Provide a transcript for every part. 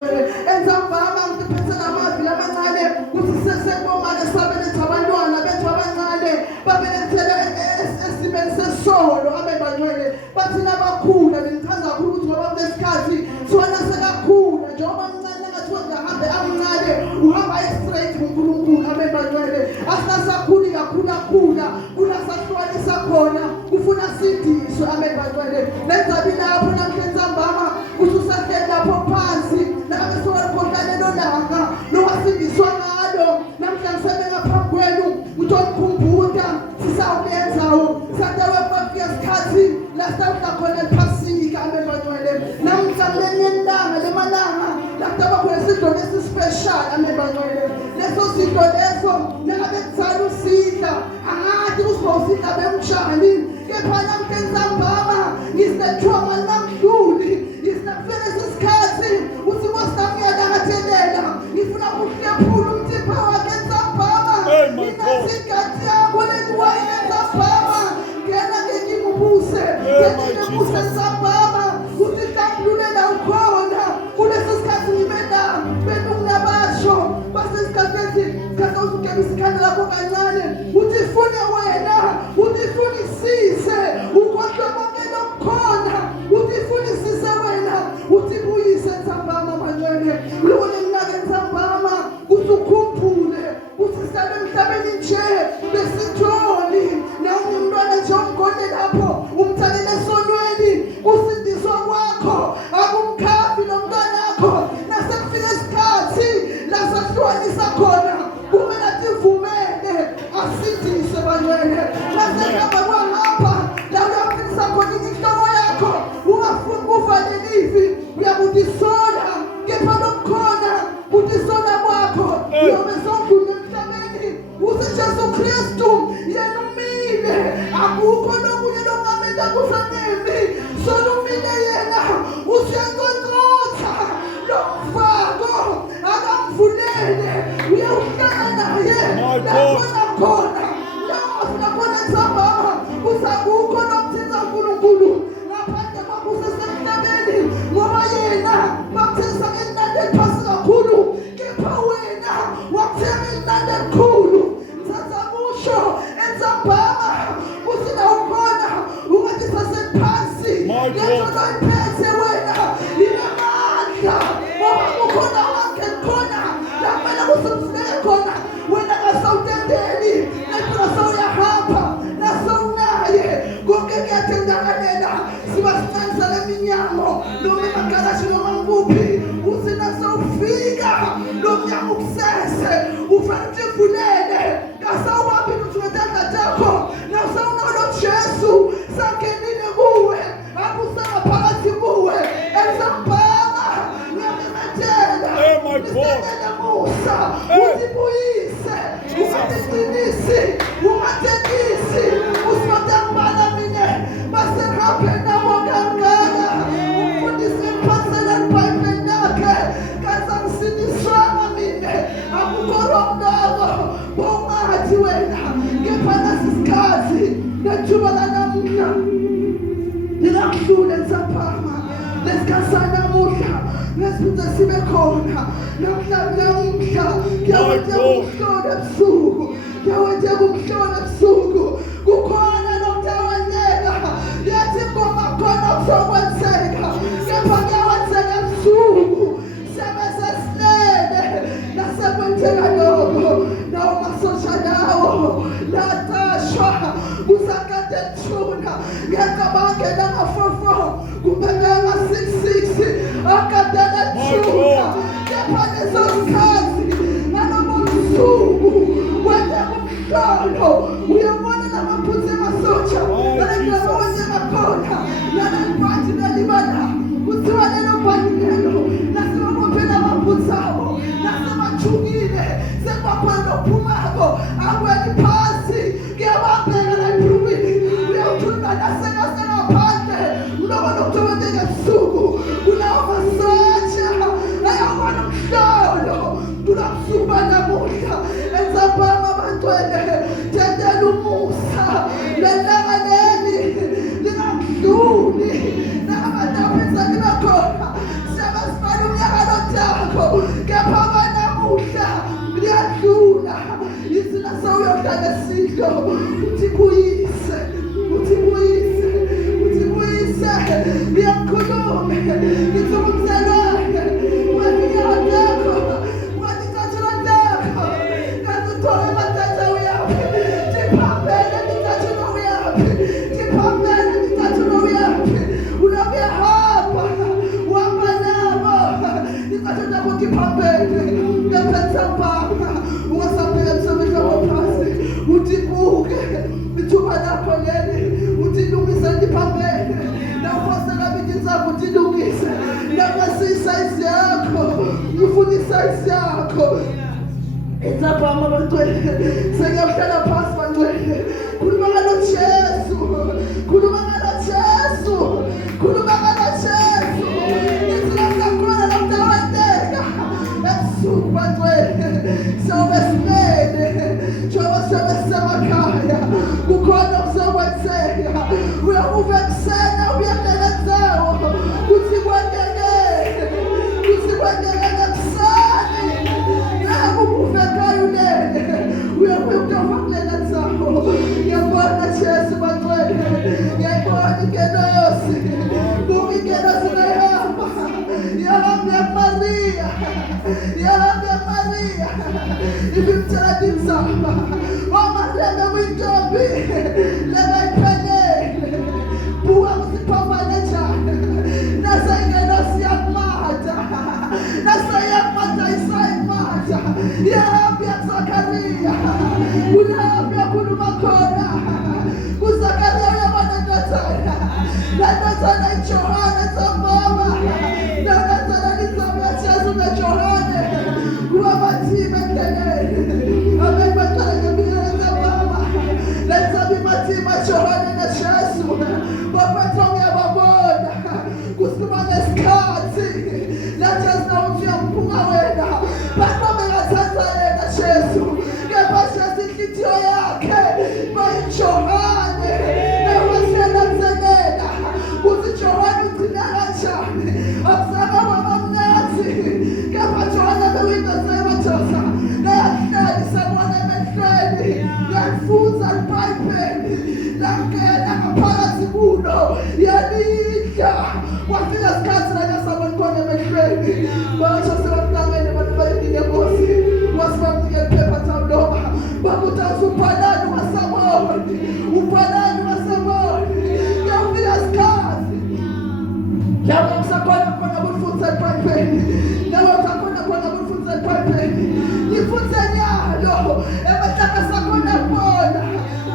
enzambama ngiphethe amazwi amancane ukuthi sesebomane sabeletha abantwana bethu abancane babelethele esimeni sesolo abebangcwele bathi nabakhula bengithanza kakhulu ukuthi ngoba kulesikhathi sona sekakhula njengoba mncane ngathiwa ngahambe amncane uhamba straight kuNkulunkulu abebangcwele asasakhuli kakhula kunasahlukanisa khona kufuna sidiswe abebangcwele lenzabi lapho namhlenzambama ukuthi usahleli lapho phansi nabe sowalikhohlane lolanga nowasindiswa ngalo namhlanje sebengaphambi kwenu uthomkhumbuka sisawuyenzawo sadewe kwafika isikhathi lasawuhla khona iphasika abebangcwele namhlanje lelanga lemalanga lapho khona isidlo esispecial abebangcwele leso sidlo leso nakabe kuthanda usidla angathi usibawusidla bemshani kepha namhlenzambama ngisethiwa namhluli ngisafela isikhathi uthi wasafika ngathelela ngifuna ukuhlephula umthipha wakhe enzambama inasikhathi yakho leniwayini enzambama ngena ngikubuse ngikubuse enzambama uthi hlambululela ukhona kulesi sikhathi ngibena benungabasho basesikhathi sikhathi usikhandela lakho kancane uthi fune wena uthi funisise ukhohlwe konke lokukhona uthi funisise wena uthi buyise enzambama mangcwele lona nginake enzambama uthi ukhumbule uthi sale emhlabeni nje besitholi nawe umntwana nje omgone lapho umthalela esonweni usindiswa kwakho akumkhafi nomntwanakho nasekufika isikhathi lasahlukanisa khona kumele ativumele asindise bangcwele nasehamba kwahamba la uyaphilisa khona inhloko yakho ungafuni kufa lelifi uyakudisola kepha lokukhona kudisola kwakho uyobe sowudlule emhlabeni uthi Jesu Kristu yena umile akukho lokunye lokungamenda kufanele solumile yena usiyanconcotha lomfako akamvulele uyawuhlala naye lakhona khona lafuna khona enzambama usakukho lokuthinta uNkulunkulu ngaphandle kwakho usesemhlabeni ngoba yena bakuthengisa ngenani eliphasi kakhulu kepha wena wakuthenga inani elikhulu thatha kusho enzambama uthi la ukhona ungathi sasephansi lento loyiphethe wena inamandla ngoba kukhona wakhe khona lapho kusumfuneke khona wena kasawutendeli nasawuyahamba nasawunaye konke kuyathendakalela siba sincane leminyango noma emagaraji noma nguphi uthi nasawufika lo mnyango ukusese ufanele uvulele kasawuhambi uthwetanga takho nasawunalo Jesu sangenile kuwe akusanaphakathi kuwe enzambama ngiyamemethela ngiyamemethela Musa uthi buyise ungathengisi usimatambala mine basehambe nabo kangaka umfundisi mphathela libhayibheli lakhe kazangisindiswanga mine akukoromdako bongathi wena kepha nasisikhathi nethuba lanamuhla lingakudlula enzambama lesikhathi sanamuhla nesiphinde sibe khona namhlanje kuyawethe kumhlola ebusuku kuyawethe kumhlola ebusuku kukhona lokutawanyeka yathi ngoma khona kuzokwenzeka kepha kuyawenzeka ebusuku sebesesilele nasekwenzeka lokho nawo masosha nawo latashwa kusakade thuna ngiyacabanga nangafofo kuphela nga66 akadala thuna kepha leso sikhathi nanoba usuku wenza umhlolo uyabona namaphutha emasotsha nalekulabawenye makhona nalelibhathi nalibala kuthiwa lelo bhathi lelo nasebabophela amaphutha abo nasebajukile sekwakhona ophumako akweli phasi kuyabambeka la emphumini uyawuthula nasengasengaphandle uloba lokuthokotheka ebusuku kulawo masotsha ayabona umhlolo tulakusuba namuhla enzambama abantwele tendela umusa lelanga leli lingakudluli nabantu aphezani bakhona siyabasibala umnyaka lothathu amehlo, utibuyise, utibuyise, utibuyise, niyakhulume, ngizumzelwane, waninyaka yakho, wanithathela yakho, ngazuthola mathatha uyaphi, tiphambele nithathela uyaphi, tiphambele nithathela uyaphi, unabuyahamba, wamba nabo, nithathela ukuthi phambele, ngephetha mpaka, ungasabheka emsebenzini waphasi, utibuke, ithuba lakho leli, utilungise liphambele, nawufosela bithi zakho utilungise, nakwasisize yakho, ufuna isize yakho. Izabhama bantwele, sengiyahlala phansi bantwele, khuluma ngalo Jesu, khuluma ngalo Jesu, khuluma ngalo Jesu, ngizilakhona namdawateka, ebusuku bantwele, sobesimele, njengoba sebesemakhaya, kukhona okuzokwenzeka, uyamuva ekusena, uyakela kuzawo, kuthi kwendekele, kuthi kwendekele ekuseni, uyakuyokulela zakho. Ngiyabona Jesu bantwele, ngiyayibona ingelosi, buka ingelosi ngayihamba, yahamba Maria, yahamba Maria, ibimtshela inzaba, wamarebe kwintombi, lebeyiphelele, buka kusiphambane njani, nasa ingelosi yakumata, nasa yakumata isayimata, yahamba yaZakaria, uyahamba yakhuluma khona, uZakaria uyabona ndothana, nandothana iJohane zambaba, nandothana nizaba yaJesu neJohane, kuba bathime endleleni, abantu baqala ngempilo zambaba, lenzabi mathima Johane neJesu, baphetha uyababona, kusukuma ngesikhathi, laJesu nawufika mphunga wena, baqobe ngathatha yena Jesu, kepha Jesu inhliziyo yakhe, bayiJohane, ewaselakuzelela, kuthi Johane ugcina kanjani, akusaka babamnathi, kepha Johane bekuyindoda yamathosa, nayahleli sabona emehlweni, yalifunza iBhayibheli, langena ngaphakathi kulo, yalidla, kwafika isikhathi la yasabona khona emehlweni, basho sebahlangene abantu bayindile Nkosi, wasibamnikela iphepha tawuloba, bakuthi usubhalani ungasaboni, ubhalani ungasaboni, kuyafika isikhathi, labo kusakhona khona kulifunza iBhayibheli, labo kusakhona khona kulifunza iBhayibheli, lifunze nyalo, emahlaka sakhona kubona,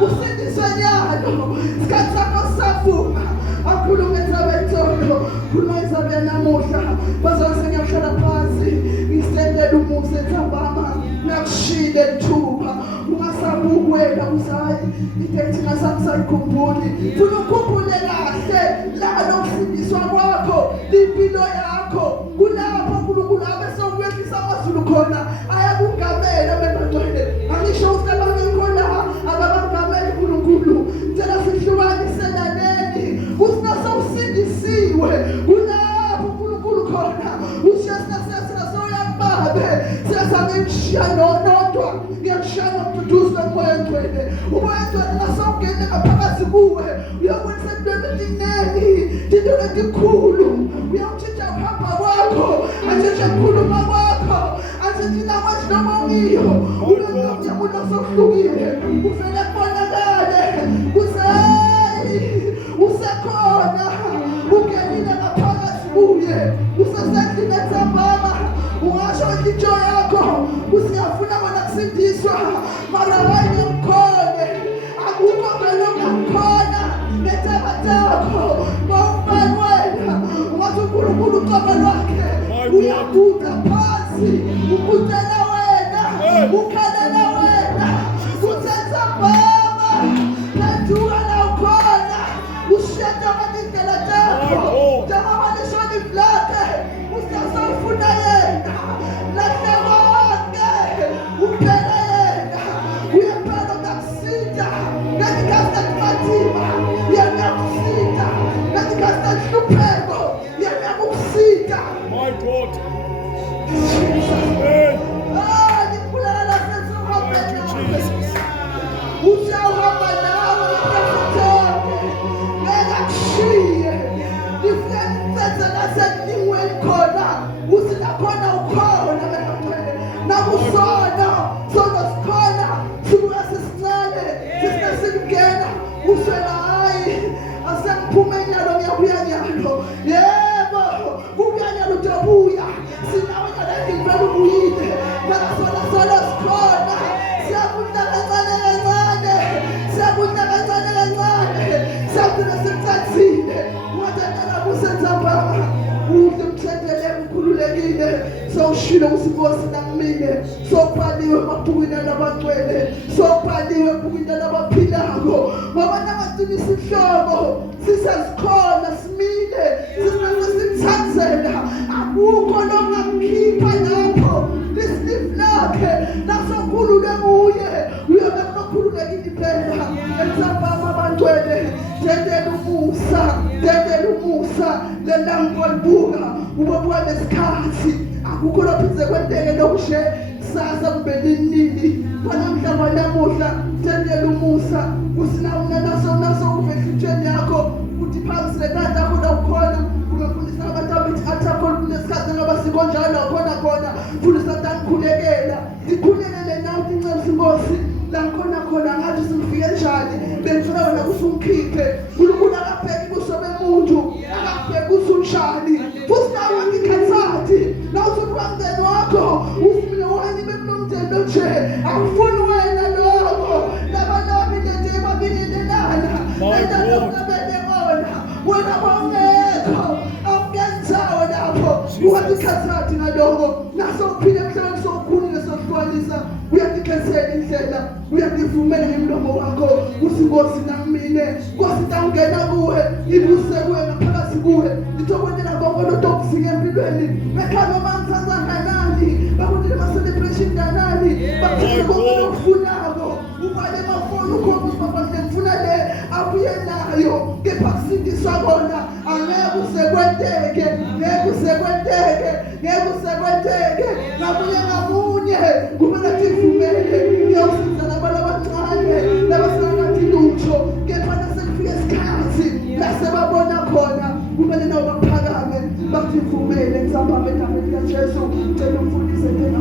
usindiswe nyalo, isikhathi sakho sisavuma, akhulume ezabetholo, khuluma ezabe namuhla, bazalwane sengiyahlala phansi, ngisendela umusa ethambama, nakushile lithuba, ungasabukwela uzayi, idethi ngasangisayikhumbuli, funa ukhumbule kahle, la nokusindiswa kwakho, impilo yakho, kulapho uNkulunkulu abesokuyehlisa amazulu khona, ayakugamela bebantwele, angisho ukuthi abangekhona, ababangameli uNkulunkulu, ngicela sihlukanise naneni, kuthi nasawusindisiwe, kulapho uNkulunkulu khona, uJesu nasiyasinasoyambabe, siyasangimshiya nodwa, ngiyamshiya nokududuza umoya engcwele, umoya engcwele nasawungene ngaphakathi kuwe, uyakwenza intweni eziningi, intweni ezikhulu, uyawutshintsha uhamba kwakho, atshintshe ukukhuluma kwakho, atshintshe namanje noma ungiyo, ubenza ukuthi umuntu osohlukile, uvele kubonakale, usekhona, ungenile ngaphakathi kuye, usesendlini ethambama, ungasho inhliziyo yakho, usiyafuna kona kusindiswa, mara hayi mkhone, akukho vele ongakhona, nethemba takho, bawubani wena, ungathi uNkulunkulu uqobo lwakhe, uyabuka phansi, ukutela wena, ukhalela wena, uthetha baba, naduka la ukhona, usheda ngendlela takho, njengoba lishoni vlake, usasawufuna yena, lahle konke, uphele yena, uyaphela unakusida, ngesikhathi kumathima, yena ukusida, ngesikhathi hlupheko, yena ukusida. My God. Jesus. Amen. Ngikhulela usona sikhona sibuka sesincane sisingasingena uswela hayi asengiphume nyalo ngiyabuya nyalo yebo kubuya nyalo ujobuya sinawe nyalo ngivela ubuyile nakasona sikhona siyabunda kancane siyabunda kancane siyabunda sekucathile wathanda busenzambama uhle mthetheleke ukhululekile sowushilo usinkosi namine sokubhaliwe emabhukwini alabangcwele sokubhaliwe ebhukwini alabaphilayo ngoba nangaqinisa ihloko sisezikhona simile simthathela akukho longakukhipha lapho lisilifu lakhe nasokhululwe nguye uyobe kunokhululekile impela emsambama abangcwele tendela umusa lelangikolibuka ubobuka nesikhathi akukho lophindze kwenteke lokushe kusasa kube nini kwanamhlaba namuhla tendela umusa usinawuna naso uvehla intsheni yakho ukuthi phansi lekanda khona ukhona ungafundisa abantu abethi athakho kunesikhathi ngabasiko njalo khona fundisa tangikhulekela ngikhulekele nawe incebisa inkosi la khona ngathi simfike njani bengifuna wena usungikhiphe uNkulunkulu akabheki kuso bemuntu akabheki usunjani futhi nawe ngikhathathi nawuthi kwamdeni wakho usifile wani bekulomdeni nje akufuni wena lokho labantu nje babinelana wena bongekho awukenzawo lapho uyatikhathathi ngaloko naso uphile emhlabeni sokukhulile sokuhlukanisa uyatikhethela indlela uyativumela ngemlomo wakho usinkosi namine Nkosi tangena kuwe ibuse kuwe ngaphakathi kuwe itokwendela konke lokufika empilweni bekhalo mantsasa kanani bakuthi ama celebration kanani bakuthi konke okufunako ubale amafoni ukhombisa baba ngifuna le abuye nayo kepha kusindiswa kona angeke usekwenteke ngamunye kumele tivumele ngiyawusiza nabantu abancane labasengathi lutho kepha nasekufika isikhathi lasebabona khona kumele nawo baphakame bativumele ngisambame egameni likaJesu ngicela umfundisi phela.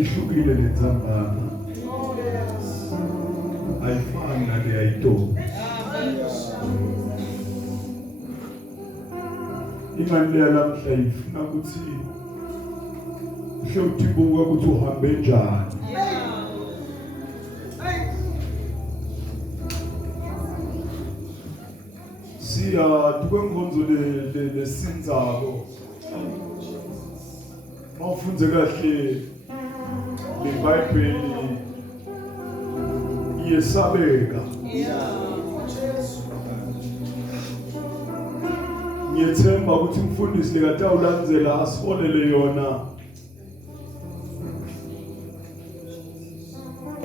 Ihlukile lenzambama ayifani nale ayitobi imali yalamhla ifuna ukuthi uhlothibuka ukuthi uhambe njani siya tukwenkonzo lesinzako mawufunze kahle leBhayibheli iyesabeka ngiyethemba ukuthi umfundisi lekatawulandzela asibonele yona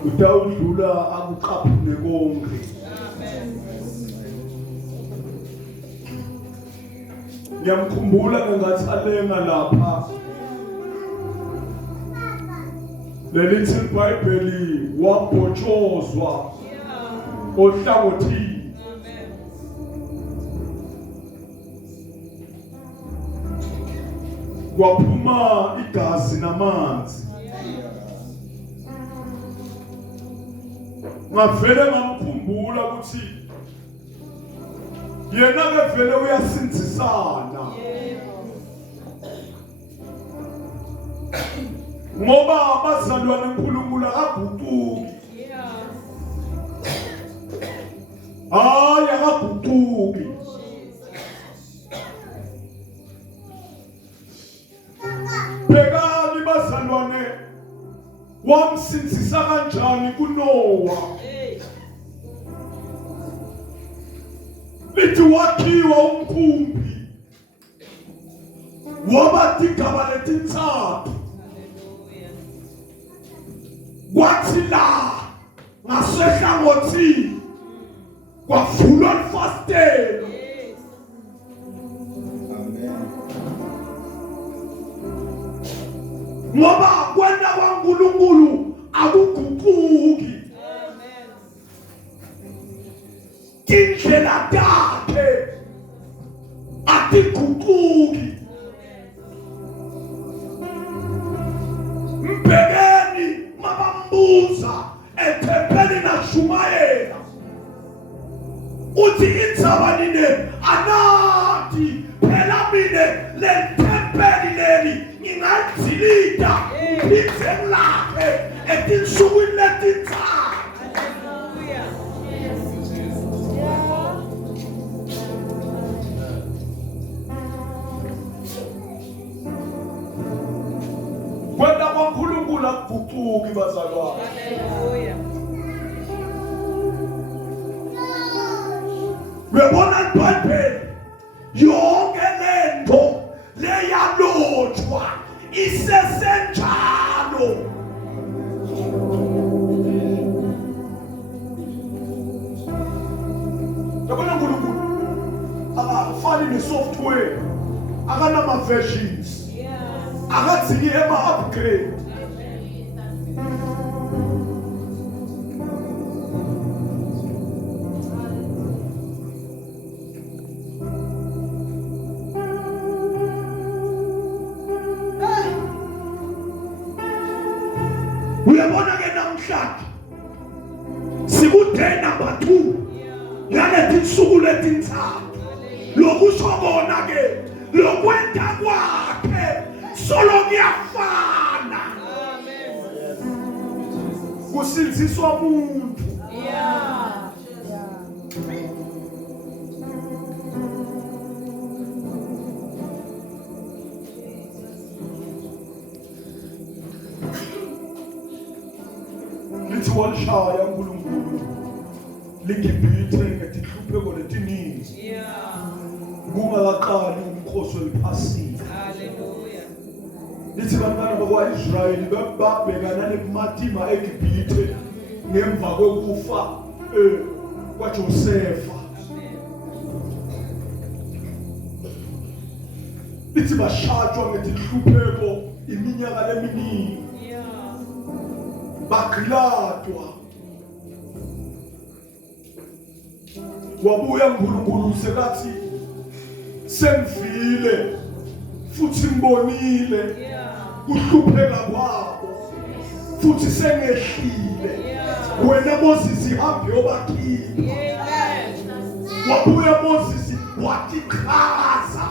utawudlula akuqaphune konke ngiyamkhumbula ngathi alenga lapha lelithi iBhayibheli wabhotshozwa ohlangothini kwaphuma igazi namanzi ngavele ngamkhumbula ukuthi yena ke vele uyasindzisana ngoba abazalwane uNkulunkulu akaguquki wamsinsisa kanjani kuNoah. Lithi wakhiwa umkhumbi wabatigaba letintsathu. Kwathi la ngasehlangothini kwavulwa ifastela. Ngoba kwenda kwaNkulunkulu akuguquki. Indlela takhe atiguquki. Mbekeni mabambuza ethempeli nashumayela uthi indzaba nine anathi phela mine lentempeli leli ngingalizilida lize lakhe etinsukwini letintsathu. Kwenda kwaNkulunkulu akuguquki bazalwane. Uyabona iBhayibheli yonke lento leyalotshwa isesenjalo. Yabona uNkulunkulu akafani nesoftware, akanama versions. Akadziki ema-upgrade. Uyabona ke namhlanje sikuday number 2 yaletinsuku letintsathu. Lokusho kona ke lokwenta kwakhe solo kuyafana. Kusinziswa umuntu. Lithi walishaya uNkulunkulu liGibhithe ngetihlupheko letiningi. Kungakaqali umkhosi wePassover. Lithi bantwana bakwa-Israyeli babhekana nekumatima eGibhithe ngemva kokufa kwaJosefa. Lithi bashajwa ngetihlupheko iminyaka leminingi. Bagqiladwa. Wabuya uNkulunkulu sekathi sengivile futhi ngibonile kuhlupheka kwabo futhi sengehlile. Wena Moses ihambe yobakhipha. Wabuya Moses wathi chaza.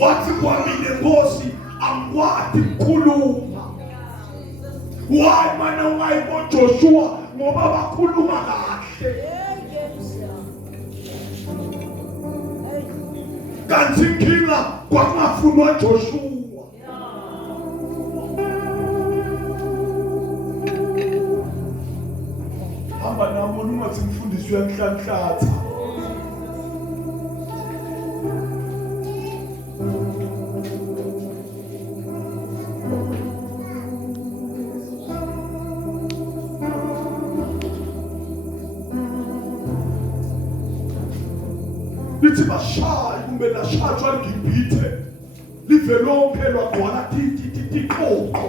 Wathi kwamile Nkosi angikwazi ukukhuluma. Why mana ungayibo Joshua ngoba bakhuluma kahle. Kanti inkinga kwakungafunwa Joshua. Hamba nami ungathi umfundisi uyanhlanhlatha. Lithi bashaya kumbe lashajwa eGibhithe live lonke lwagcwala tiqoqo.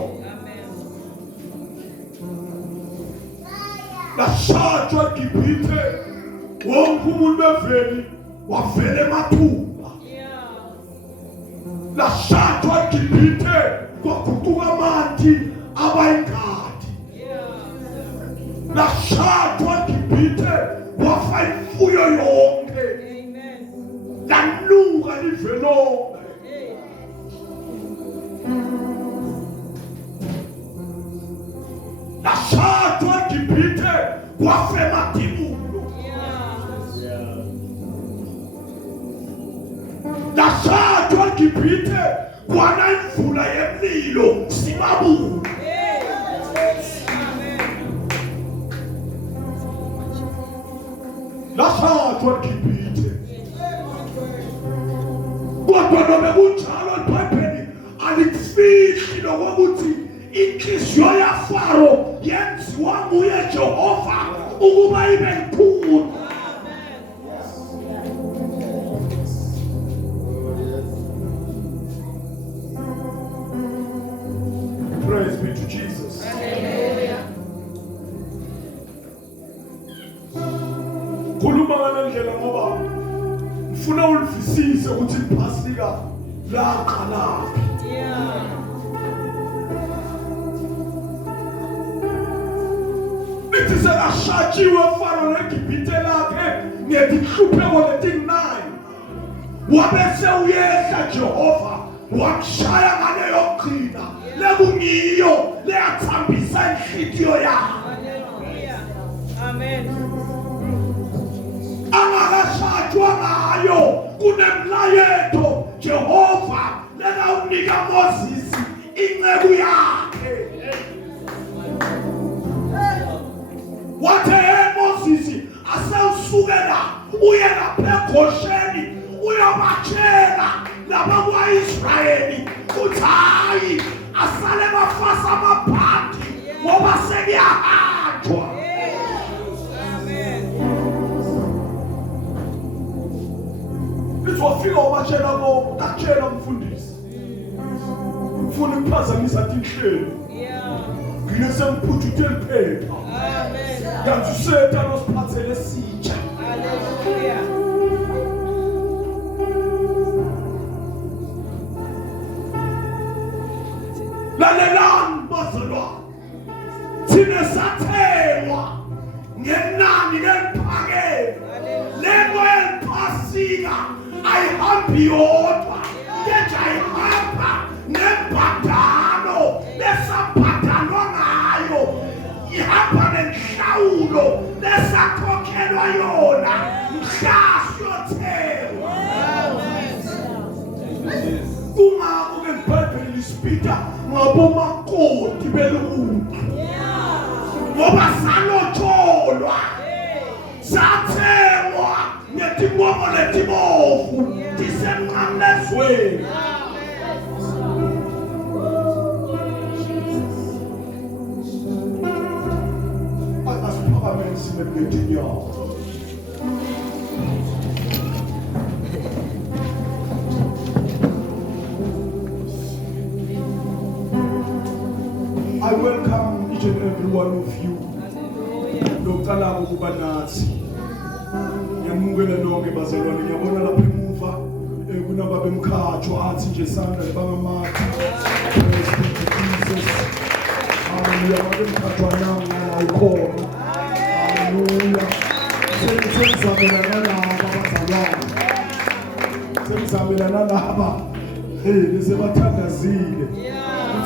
Lashajwa eGibhithe wonke umuntu beveli wavela emathumba. Lashajwa eGibhithe kwaguquka amanti abayingadi. Lashajwa eGibhithe wafa imfuyo yonke. Lanuka live lonke. Lashajwa eGibhithe kwafa emadibulo. Lashajwa eGibhithe kwana imvula yemlilo sibabule. lashatshwa eGibhithe. Kodwa noma kunjalo eBhayibhelini alikufihli lokuthi inhliziyo yaFaro yenziwa nguye Jehova ukuba ibe nkulu. Praise be to Jesus. Khuluma ngale ndlela ngoba ngifuna ulivisise ukuthi iPhasika laqala. Lithi sekashatshiwe uFaro neGibhithe lakhe ngezinhlupheko leti-9. Wabese uyehla Jehova wamshaya ngaleyo qhina lekungiyo leyathambisa inhliziyo yakhe. Amen. Angakashatshwa ngayo kunemlayeto Jehova lekawunika Moses inceku yakhe. Wathe Moses asewusukela uye lapha eGosheni uyobatshela labakwa-Israyeli ukuthi hayi asale bafasa amabhadi ngoba sekuyahanjwa. Wafika wabatshela lokho katshela umfundisi ufuna ukuphazamisa tinhlelo ngine semphuthu liphepha kanti uSathane osiphathele sitsha. Hallelujah. Lalelani bazalwane, thina sathengwa ngenani leliphakeme. Lento yePhasika ayihambi yodwa, nje ayihamba nembadalo lesabhadalwa ngayo, ihamba nenhlawulo lesakhokhelwa yona mhla siyothengwa. Kungako-ke iBhayibheli lisipita ngabomakoti beluntu ngoba salotsholwa sathengwa ngetinkomo letibovu tisemnqamlezweni. Asiphakameni simebhedini yawo. I welcome each and every one of you. Lokuqala ukuba nathi. Ngiyamukela lonke bazalwane, ngiyabona lapha emuva kunaba bemkhatho athi nje sandla bangamathi. Praise be to Jesus. Hallelujah. Bemkhatho nanga ukhona. Hallelujah. Senzabelana nabo bazalwane. Senzabelana nabo. Bese bathandazile.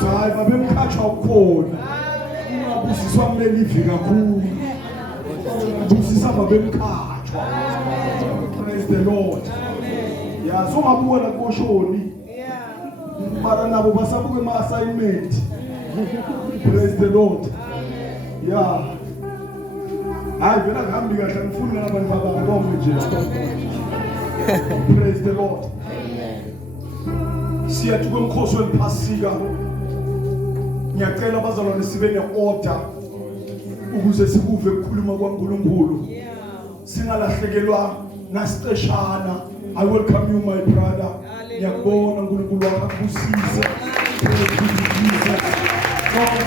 Hayi babemkhatha ukhona. Ungabusiswa kulelivi kakhulu. Busisa babemkhatha. Praise the Lord. Yeah, so ngabona koshoni. Mara nabo basabuke ama assignment. Praise the Lord. Yeah. Hayi vela ngihambi kahle ngifuna nabantu bababonke nje. Praise the Lord. Siyathi kwemkhosi wePhasika. Ngiyacela abazalwane sibe ne-order ukuze sikuve ukukhuluma kwaNkulunkulu. Singalahlekelwa nasixeshana. I welcome you my brother. Ngiyabona uNkulunkulu wakho akusise. Praise be to Jesus. Praise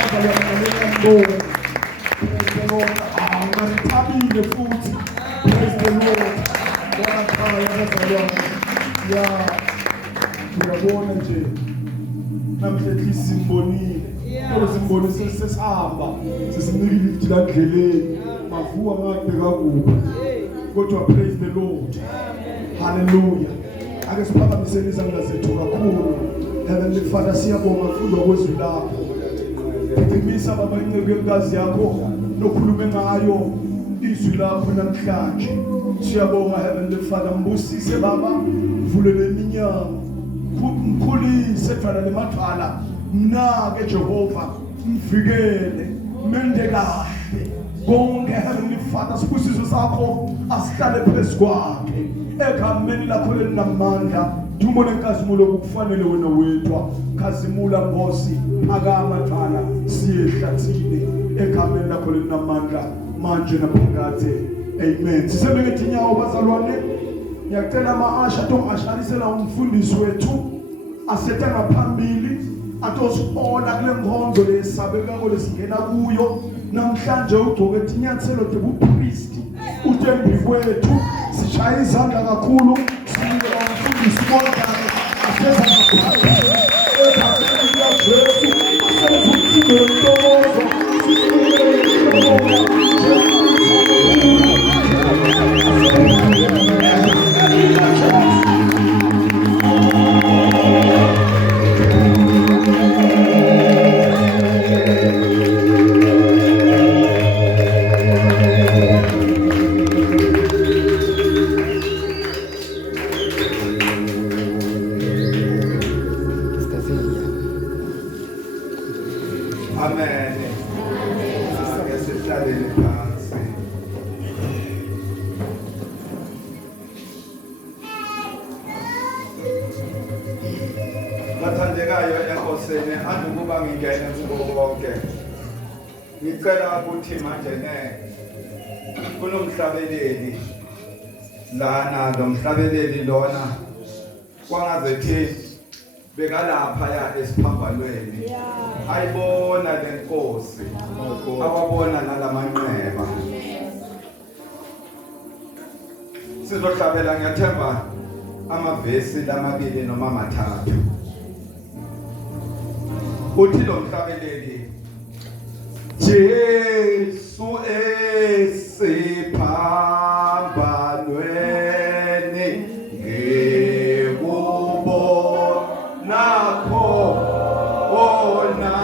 the Lord. Ngithabile futhi. Praise the Lord. Wakhaya bazalwane. Yeah. Ngiyabona nje. Namhlanje simbonile. Kodwa simbonise sesihamba. Sesinikile ukuthi la ndleleni. Mavuka ngabheka kuphi. Kodwa praise the Lord. Hallelujah. Ake siphakamiseni izandla zethu kakhulu. Heavenly Father, siyabonga futhi okwezwi lakho. Ngimisa baba inceke yenkazi yakho nokhulume ngayo izwi lakho namhlanje. Siyabonga Heavenly Father, mbusise baba, vulele iminyango. Mkhulise fana lemathala, mnake Jehova, mvikele, mende kahle. Konke Heavenly Father sibusiso sakho asihlale phezu kwakhe egameni lakho lelinamandla dumo nenkazimulo kufanele wena wedwa khazimula Nkosi phakama qala siye ehlathini egameni lakho lelinamandla manje naphakade amen sisebeke inyawo bazalwane ngiyacela ama-asha asharisela umfundisi wethu asethe ngaphambili atosibona kule nkonzo lesabekako lesingena kuyo namhlanje ugcoke inyathelo tebupristi utembi kwethu sishaya izandla kakhulu sinike umfundisi bonke aseza ngaphambili egameni laJesu asenze umsindo wentokozo ngicela ukuthi manje kunomhlabeleli lana lomhlabeleli lona kwangazethi bekalapha ya esiphambanweni ayibona lenkosi awabona nalamanqeba sizohlabela ngiyathemba amavesi lamabili noma mathathu uthi lo mhlabeleli Jesu esiphambanweni ngekubona khona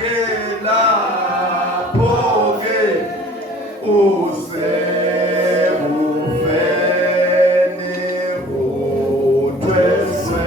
ke lapho ke usebufeni uthweswe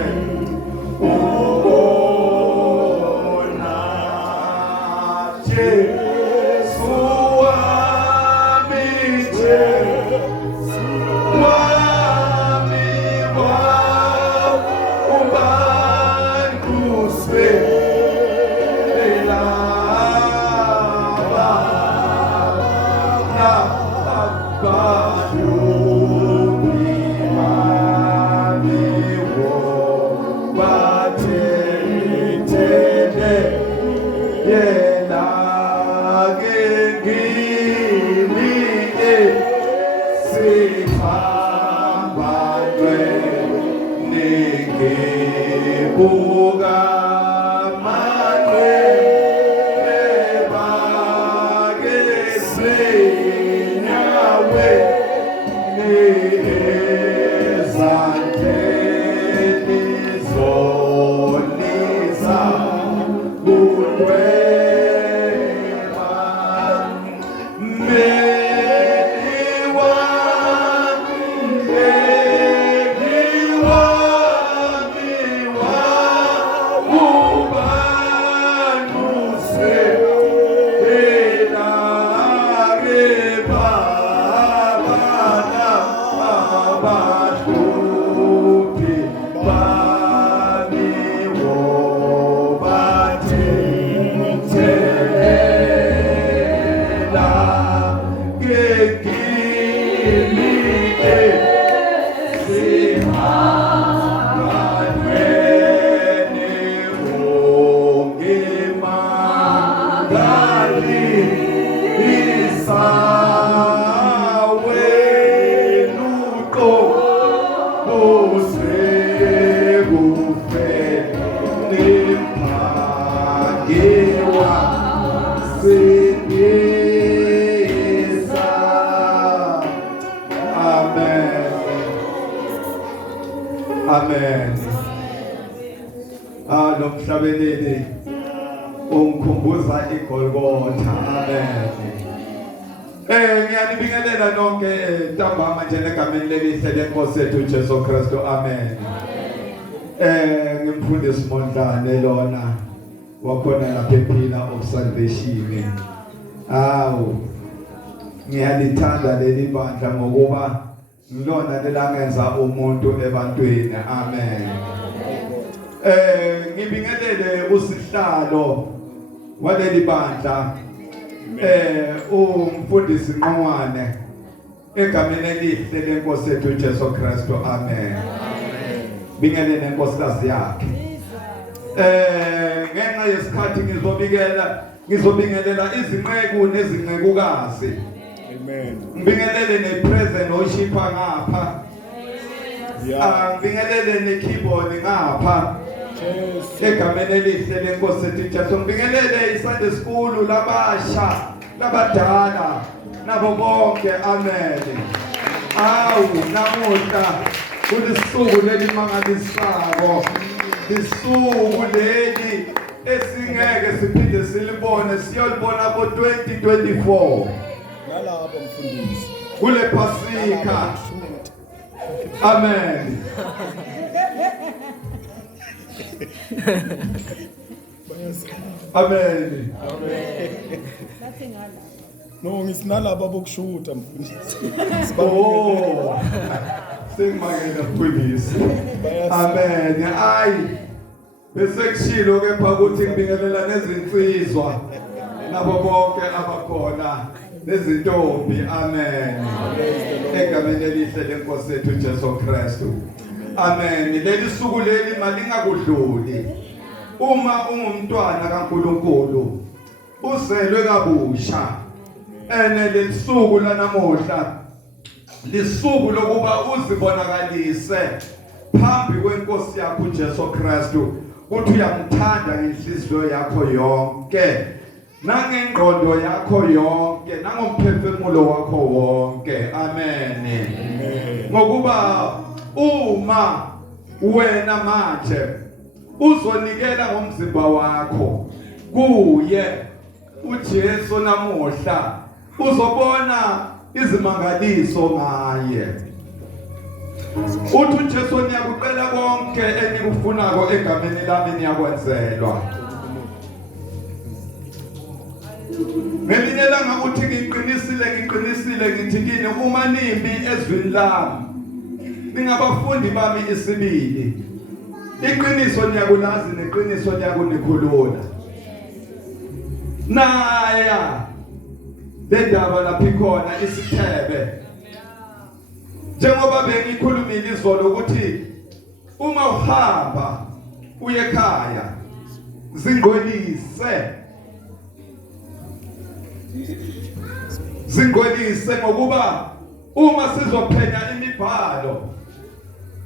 Amen. Lo mhlabeleli umkhumbuza iGolgotha. Amen. Ngiyanibingelela nonke ntambama nje negameni lelihle lenkosi yethu Jesu Kristu. Amen. Ngimfundisi Mondlane lona wakhona lapha ePillar of Salvation. ngiyalithanda leli bandla ngokuba ngilona lelangenza umuntu ebantwini. Amen. Ngibingelele usihlalo waleli bandla umfundisi Nqongwane egameni elihle lenkosi yethu Jesu Kristu. Amen. Bingelele inkosikazi yakhe. Ngenxa yesikhathi ngizobingelela izinqeku nezinqekukazi. Amen. Ngibingelele nepresent oshipha ngapha. Ngibingelele nekeyboard ngapha. Egameni elihle lenkosi yethu Jesu. Ngibingelele iSunday school labasha labadala nabo bonke. Amen. Awu namuhla kulisuku lelimangalisako, lisuku leli esingeke siphinde silibone, siyolibona ko 2024 nalabo mfundisi kule Pasika. Amen. Amen. no ngisinalabo bokushuta mfundisi. Oh. Singimangela mfundisi. Amen. Ayi. Bese kushilo kepha ukuthi ngibingelela nezinsizwa nabo bonke abakhona nezintombi. Amen. Egameni elihle lenkosi yethu Jesu Kristu. Amen. Leli suku leli malingakudluli. Uma ungumntwana kaNkulunkulu uzelwe kabusha, lelisuku lanamuhla lisuku lokuba uzibonakalise phambi kwenkosi yakho Jesu Kristu ukuthi uyamthanda ngenhliziyo yakho yonke, nangengqondo yakho yonke, nangomphefumulo wakho wonke. Amen. Ngokuba uma wena manje uzonikela ngomzimba wakho kuye uJesu namuhla, uzobona izimangaliso ngaye. Uthi uJesu niyakucela konke enikufunako egameni lami niyakwenzelwa. Ngelinye ilanga uthi ngiqinisile ngithi kini uma nimbi ezwini lami ningabafundi bami isibili. Iqiniso niyakulazi neqiniso niyakunikhulula. Naya lendaba lapha ikhona isithebe. Njengoba bengikhulumile izolo ukuthi uma uhamba uye ekhaya zingqwelise ngokuba uma sizophenya imibhalo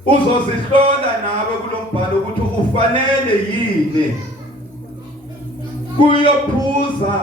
uzozihlola nawe kulombhalo ukuthi ufanele yini kuyophuza